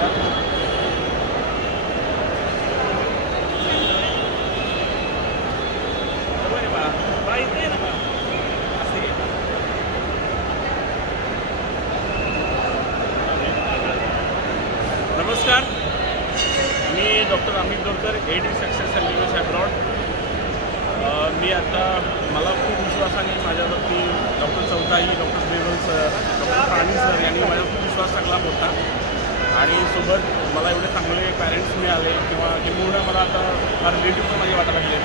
नमस्कार, मी doctor Amit Dorkar, AD success and US abroad. मी आता मला खूप विश्वासाने माझ्यावरती doctor Chautai, doctor Deval sir, doctor Prani sir यांनी माझ्यावर खूप विश्वास टाकला होता आणि सोबत मला एवढे चांगले पॅरेंट्स मिळाले किंवा किंबहुना मला आता फार रिलेटिव्ह पण माझे वाटायला लागले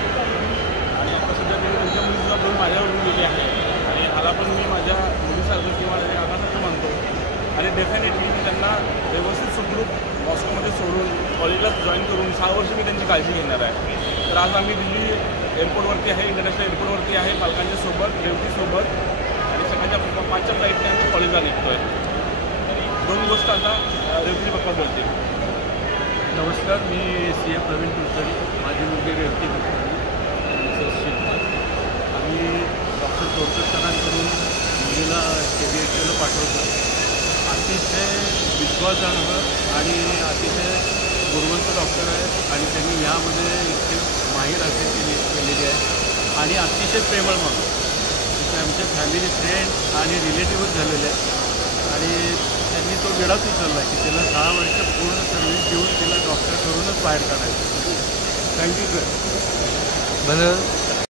आणि आता सध्या त्यांनी त्यांच्या मुलीचा बोल माझ्यावर गेली आहे आणि ह्याला पण मी माझ्या मुलीसारखं किंवा आकासारखं मानतो आणि डेफिनेटली मी त्यांना व्यवस्थित सुखरूप मॉस्कोमध्ये सोडून कॉलेजला जॉईन करून 6 वर्ष मी त्यांची काळजी घेणार आहे। तर आज आम्ही दिल्ली एअरपोर्टवरती आहे, इंटरनॅशनल एअरपोर्टवरती आहे, पालकांच्या सोबत, रेवतीसोबत आणि सकाळच्या 5च्या फ्लाईटने आम्ही कॉलेजला निघतो आहे। 2 गोष्ट आता रेवती पप्पा बोलतील। नमस्कार, मी CA प्रवीण कुलकर्णी, माझी मुलगी रेवती कुलकर्णी, आम्ही डॉक्टर दोरकर सरांकडून मुलीला KBHला पाठवतो। अतिशय विश्वास आणि अतिशय गुणवंत डॉक्टर आहेत आणि त्यांनी यामध्ये इतके माहीर असे केलेली आहे आणि अतिशय प्रेमळ माणूस, तिथे आमच्या फॅमिली फ्रेंड आणि रिलेटिव्हच झालेले आहेत आणि त्यांनी तो विडाच उचलला की त्याला 6 वर्ष पूर्ण सर्व्हिस देऊन तिला डॉक्टर करूनच बाहेर काढायचं। Thank you sir. बरं,